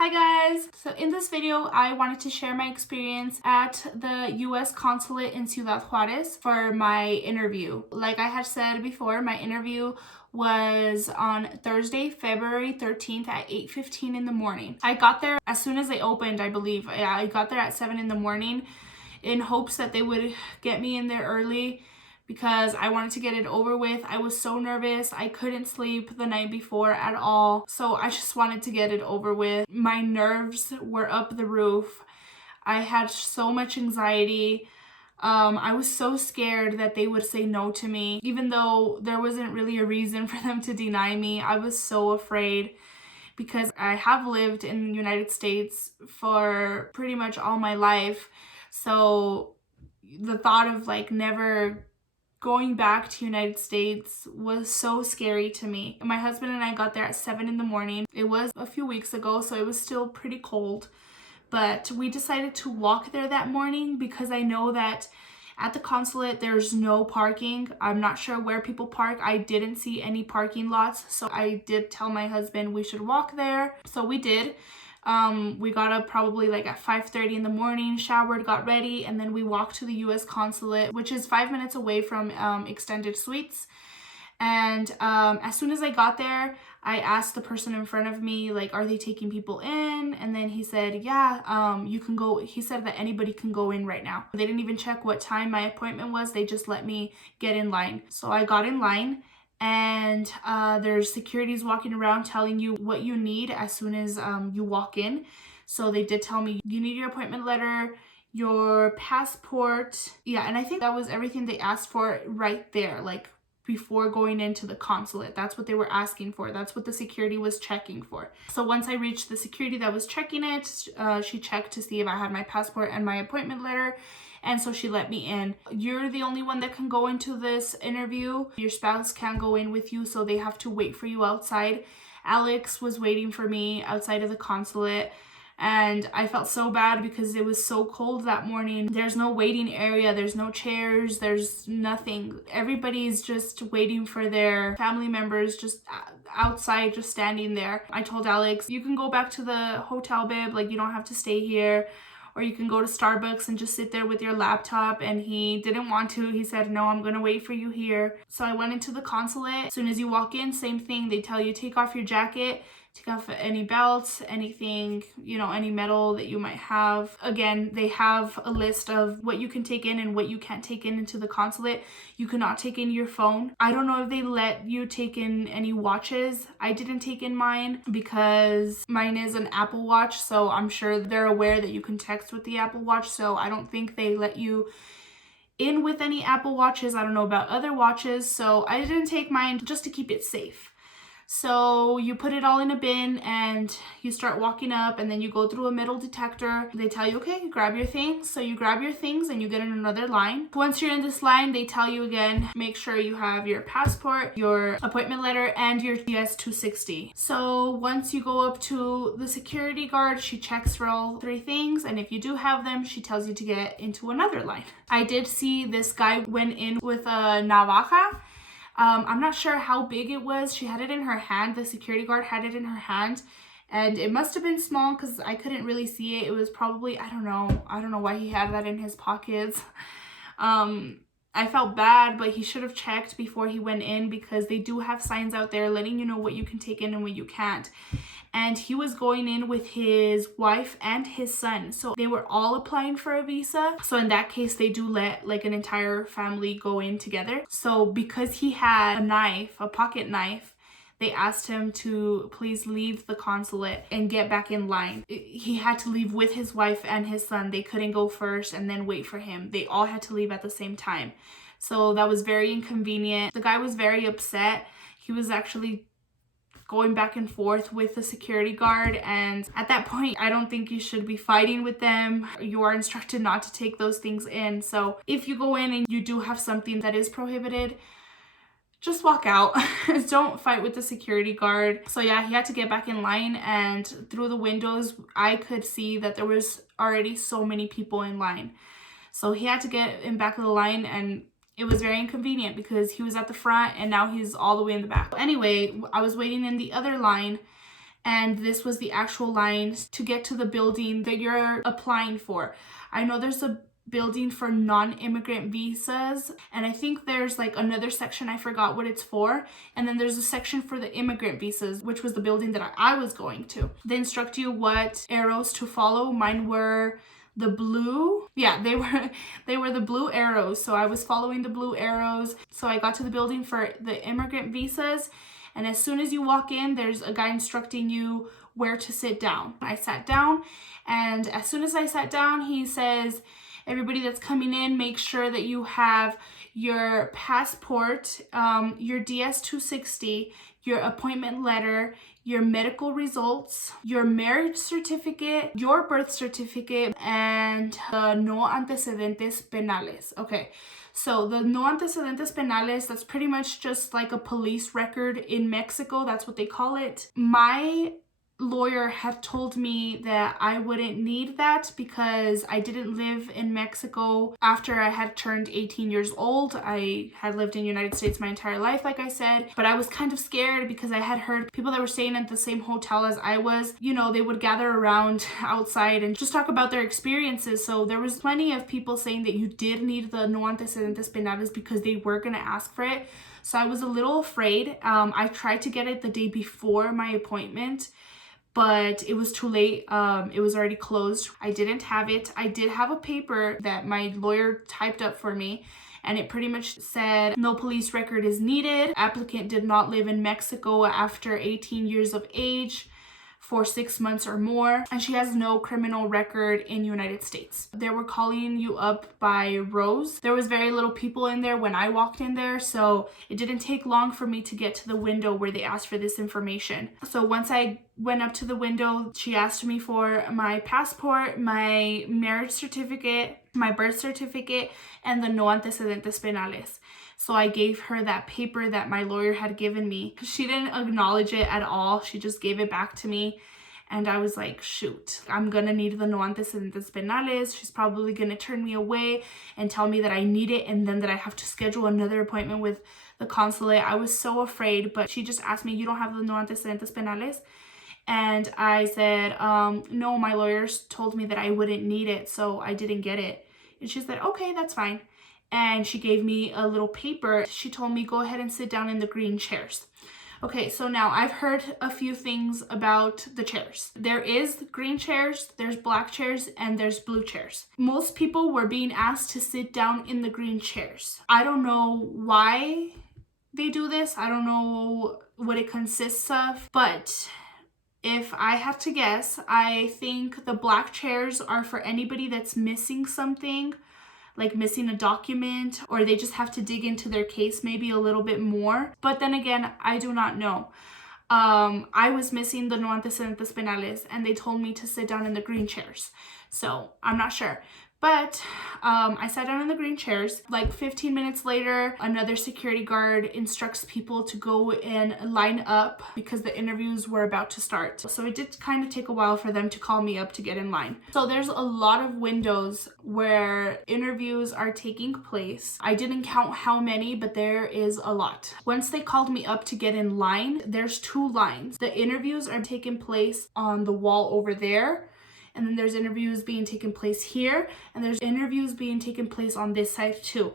Hi guys! So in this video, I wanted to share my experience at the US Consulate in Ciudad, Juarez for my interview. Like I had said before, my interview was on Thursday, February 13th at 8:15 in the morning. I got there as soon as they opened, I believe. I got there at 7 in the morning in hopes that they would get me in there early because I wanted to get it over with. I was so nervous. I couldn't sleep the night before at all. So I just wanted to get it over with. My nerves were up the roof. I had so much anxiety. I was so scared that they would say no to me. Even though there wasn't really a reason for them to deny me, I was so afraid because I have lived in the United States for pretty much all my life. So the thought of never going back to United States was so scary to me. My husband and I got there at 7 in the morning. It was a few weeks ago, so it was still pretty cold. But we decided to walk there that morning because I know that at the consulate there's no parking. I'm not sure where people park. I didn't see any parking lots, so I did tell my husband we should walk there. So we did. We got up probably at 5:30 in the morning, showered, got ready, and then we walked to the US Consulate, which is 5 minutes away from extended suites. And as soon as I got there, I asked the person in front of me, are they taking people in? And then he said, yeah, you can go. He said that anybody can go in right now. They didn't even check what time my appointment was. They just let me get in line. So I got in line. And there's securities walking around telling you what you need as soon as you walk in. So they did tell me you need your appointment letter, your passport. Yeah, and I think that was everything they asked for right there, before going into the consulate. That's what they were asking for. That's what the security was checking for. So once I reached the security that was checking it, she checked to see if I had my passport and my appointment letter. And so she let me in. You're the only one that can go into this interview. Your spouse can't go in with you, so they have to wait for you outside. Alex was waiting for me outside of the consulate. And I felt so bad because it was so cold that morning. There's no waiting area, there's no chairs, there's nothing. Everybody's just waiting for their family members just outside, just standing there. I told Alex, you can go back to the hotel, babe, you don't have to stay here. Or you can go to Starbucks and just sit there with your laptop. And he didn't want to. He said, no, I'm gonna wait for you here. So I went into the consulate. As soon as you walk in, same thing. They tell you take off your jacket, take off any belts, anything, any metal that you might have. Again, they have a list of what you can take in and what you can't take in into the consulate. You cannot take in your phone. I don't know if they let you take in any watches. I didn't take in mine because mine is an Apple Watch, so I'm sure they're aware that you can text with the Apple Watch, so I don't think they let you in with any Apple Watches. I don't know about other watches, so I didn't take mine just to keep it safe. So you put it all in a bin and you start walking up, and then you go through a metal detector. They tell you, okay, grab your things. So you grab your things and you get in another line. Once you're in this line, they tell you again, make sure you have your passport, your appointment letter, and your GS 260. So once you go up to the security guard, she checks for all three things. And if you do have them, she tells you to get into another line. I did see this guy went in with a navaja. I'm not sure how big it was. She had it in her hand. The security guard had it in her hand, and it must have been small because I couldn't really see it. It was probably, I don't know why he had that in his pockets. I felt bad, but he should have checked before he went in because they do have signs out there letting you know what you can take in and what you can't. And he was going in with his wife and his son. So they were all applying for a visa. So in that case, they do let an entire family go in together. So because he had a knife, a pocket knife, they asked him to please leave the consulate and get back in line. He had to leave with his wife and his son. They couldn't go first and then wait for him. They all had to leave at the same time. So that was very inconvenient. The guy was very upset. He was actually going back and forth with the security guard, and at that point I don't think you should be fighting with them. You are instructed not to take those things in. So if you go in and you do have something that is prohibited, just walk out. Don't fight with the security guard. So yeah, he had to get back in line, and through the windows I could see that there was already so many people in line. So he had to get in back of the line, and it was very inconvenient because he was at the front and now he's all the way in the back. Anyway, I was waiting in the other line, and this was the actual line to get to the building that you're applying for. I know there's a building for non-immigrant visas, and I think there's like another section, I forgot what it's for, and then there's a section for the immigrant visas, which was the building that I was going to. They instruct you what arrows to follow. Mine were the blue, yeah, they were the blue arrows, so I was following the blue arrows. So I got to the building for the immigrant visas, and as soon as you walk in, there's a guy instructing you where to sit down. I sat down, and as soon as I sat down, he says, everybody that's coming in, make sure that you have your passport, your DS-260, your appointment letter, your medical results, your marriage certificate, your birth certificate, and the no antecedentes penales. Okay, so the no antecedentes penales, that's pretty much just like a police record in Mexico. That's what they call it. My lawyer had told me that I wouldn't need that because I didn't live in Mexico after I had turned 18 years old. I had lived in the United States my entire life, like I said, but I was kind of scared because I had heard people that were staying at the same hotel as I was, you know, they would gather around outside and just talk about their experiences. So there was plenty of people saying that you did need the no antecedentes penales because they were going to ask for it. So I was a little afraid. I tried to get it the day before my appointment, but it was too late. It was already closed. I didn't have it. I did have a paper that my lawyer typed up for me, and it pretty much said no police record is needed. Applicant did not live in Mexico after 18 years of age for 6 months or more, and she has no criminal record in United States. They were calling you up by rows. There was very little people in there when I walked in there, so it didn't take long for me to get to the window where they asked for this information. So once I went up to the window, she asked me for my passport, my marriage certificate, my birth certificate, and the no antecedentes penales. So I gave her that paper that my lawyer had given me. She didn't acknowledge it at all. She just gave it back to me. And I was like, shoot, I'm gonna need the no antecedentes penales. She's probably gonna turn me away and tell me that I need it and then that I have to schedule another appointment with the consulate. I was so afraid, but she just asked me, you don't have the no antecedentes penales? And I said, no, my lawyers told me that I wouldn't need it, so I didn't get it. And she said, okay, that's fine. And she gave me a little paper. She told me, go ahead and sit down in the green chairs. Okay, so now I've heard a few things about the chairs. There is green chairs, there's black chairs, and there's blue chairs. Most people were being asked to sit down in the green chairs. I don't know why they do this. I don't know what it consists of, but if I have to guess, I think the black chairs are for anybody that's missing something, like missing a document, or they just have to dig into their case maybe a little bit more. But then again, I do not know. I was missing the no antecedentes penales, and they told me to sit down in the green chairs. So I'm not sure. But I sat down in the green chairs. Like 15 minutes later, another security guard instructs people to go and line up because the interviews were about to start. So it did kind of take a while for them to call me up to get in line. So there's a lot of windows where interviews are taking place. I didn't count how many, but there is a lot. Once they called me up to get in line, there's 2 lines. The interviews are taking place on the wall over there, and then there's interviews being taken place here, and there's interviews being taken place on this side too.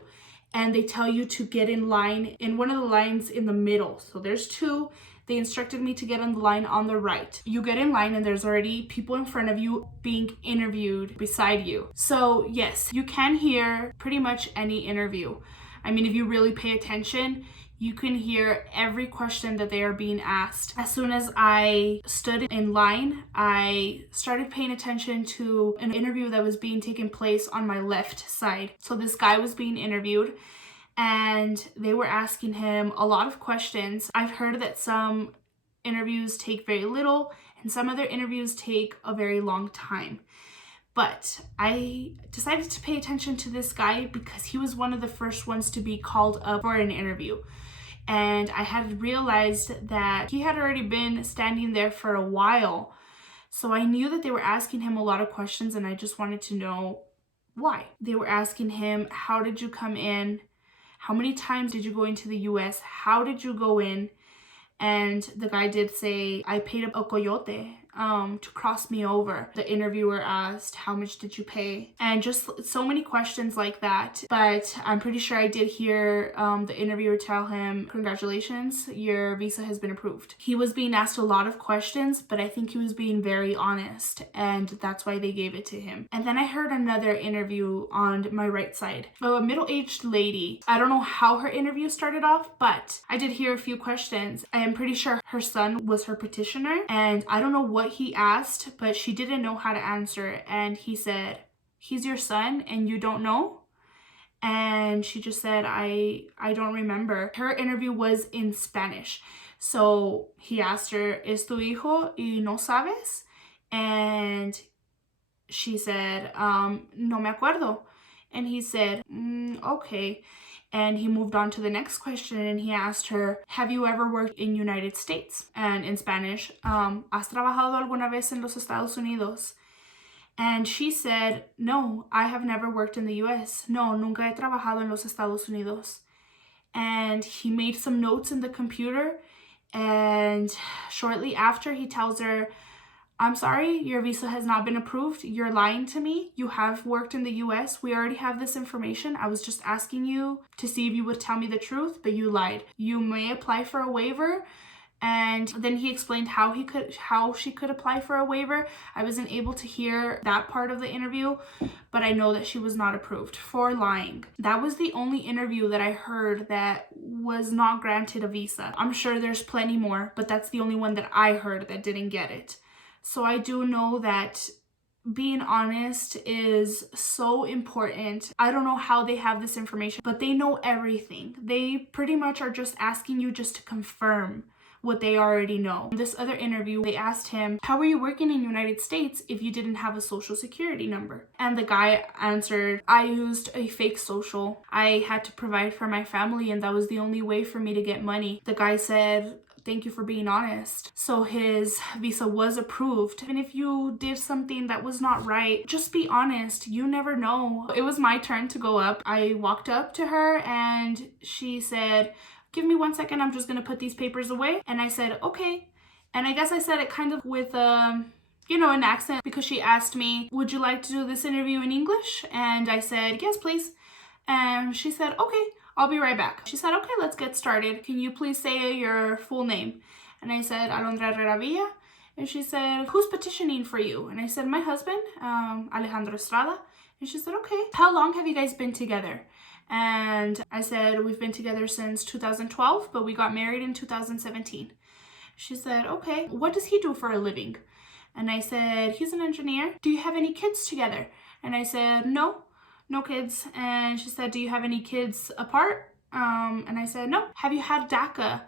And they tell you to get in line in one of the lines in the middle. So there's 2. They instructed me to get on the line on the right. You get in line and there's already people in front of you being interviewed beside you. So yes, you can hear pretty much any interview. I mean, if you really pay attention, you can hear every question that they are being asked. As soon as I stood in line, I started paying attention to an interview that was being taken place on my left side. So this guy was being interviewed, and they were asking him a lot of questions. I've heard that some interviews take very little, and some other interviews take a very long time. But I decided to pay attention to this guy because he was one of the first ones to be called up for an interview. And I had realized that he had already been standing there for a while. So I knew that they were asking him a lot of questions, and I just wanted to know why. They were asking him, how did you come in? How many times did you go into the US? How did you go in? And the guy did say, I paid a coyote to cross me over. The interviewer asked, how much did you pay? And just so many questions like that. But I'm pretty sure I did hear the interviewer tell him, congratulations, your visa has been approved. He was being asked a lot of questions, but I think he was being very honest, and that's why they gave it to him. And then I heard another interview on my right side. A middle-aged lady. I don't know how her interview started off, but I did hear a few questions. I am pretty sure her son was her petitioner, and I don't know what he asked, but she didn't know how to answer. And he said, he's your son and you don't know? And she just said, I don't remember. Her interview was in Spanish. So he asked her, ¿Es tu hijo y no sabes? And she said, no me acuerdo. And he said, okay. And he moved on to the next question, and he asked her, have you ever worked in United States? And in Spanish, ¿has trabajado alguna vez en los Estados Unidos? And she said, no, I have never worked in the US. No, nunca he trabajado en los Estados Unidos. And he made some notes in the computer, and shortly after he tells her, I'm sorry, your visa has not been approved. You're lying to me. You have worked in the US. We already have this information. I was just asking you to see if you would tell me the truth, but you lied. You may apply for a waiver. And then he explained how she could apply for a waiver. I wasn't able to hear that part of the interview, but I know that she was not approved for lying. That was the only interview that I heard that was not granted a visa. I'm sure there's plenty more, but that's the only one that I heard that didn't get it. So I do know that being honest is so important. I don't know how they have this information, but they know everything. They pretty much are just asking you just to confirm what they already know. In this other interview, they asked him, how were you working in the United States if you didn't have a social security number? And the guy answered, I used a fake social. I had to provide for my family, and that was the only way for me to get money. The guy said, thank you for being honest. So his visa was approved. And if you did something that was not right, just be honest. You never know. It was my turn to go up. I walked up to her and she said, give me 1 second. I'm just gonna put these papers away. And I said, okay. And I guess I said it kind of with an accent, because she asked me, would you like to do this interview in English? And I said, yes, please. And she said, okay, I'll be right back. She said, okay, let's get started. Can you please say your full name? And I said, Alondra Herrera Villa. And she said, who's petitioning for you? And I said, my husband, Alejandro Estrada. And she said, okay. How long have you guys been together? And I said, we've been together since 2012, but we got married in 2017. She said, okay. What does he do for a living? And I said, he's an engineer. Do you have any kids together? And I said, no kids. And she said, do you have any kids apart? And I said, no. Have you had DACA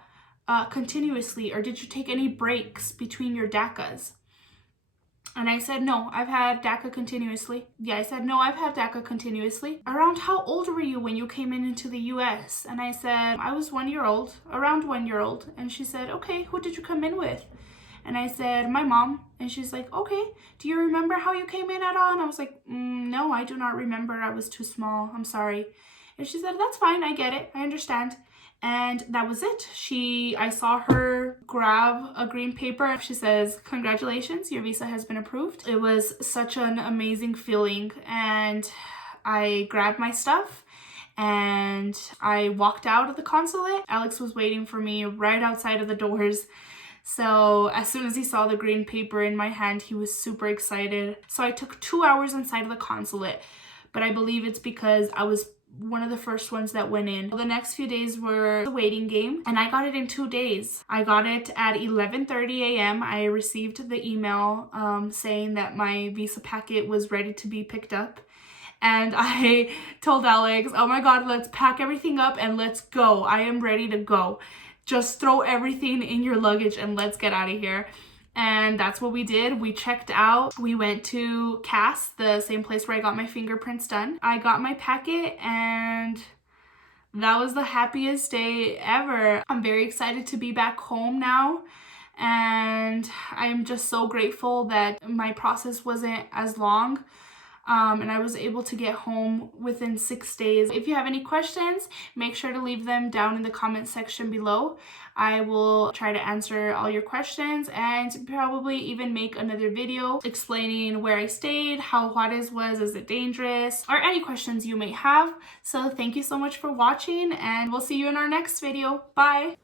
continuously, or did you take any breaks between your DACAs? And I said, no, I've had DACA continuously. Yeah, I said, no, I've had DACA continuously. Around how old were you when you came into the US? And I said, I was 1 year old, around 1 year old. And she said, okay, who did you come in with? And I said, my mom. And she's like, okay, do you remember how you came in at all? And I was like, no, I do not remember. I was too small. I'm sorry. And she said, that's fine. I get it. I understand. And that was it. I saw her grab a green paper. She says, congratulations, your visa has been approved. It was such an amazing feeling. And I grabbed my stuff and I walked out of the consulate. Alex was waiting for me right outside of the doors. So as soon as he saw the green paper in my hand, he was super excited. So I took 2 hours inside of the consulate, but I believe it's because I was one of the first ones that went in. The next few days were the waiting game, and I got it in 2 days. I got it at 11:30 a.m. I received the email saying that my visa packet was ready to be picked up. And I told Alex, oh my God, let's pack everything up and let's go. I am ready to go. Just throw everything in your luggage and let's get out of here. And that's what we did. We checked out. We went to CAS, the same place where I got my fingerprints done. I got my packet and that was the happiest day ever. I'm very excited to be back home now. And I'm just so grateful that my process wasn't as long. and I was able to get home within 6 days. If you have any questions, make sure to leave them down in the comment section below. I will try to answer all your questions and probably even make another video explaining where I stayed, how Juarez was, is it dangerous, or any questions you may have. So thank you so much for watching, and we'll see you in our next video. Bye!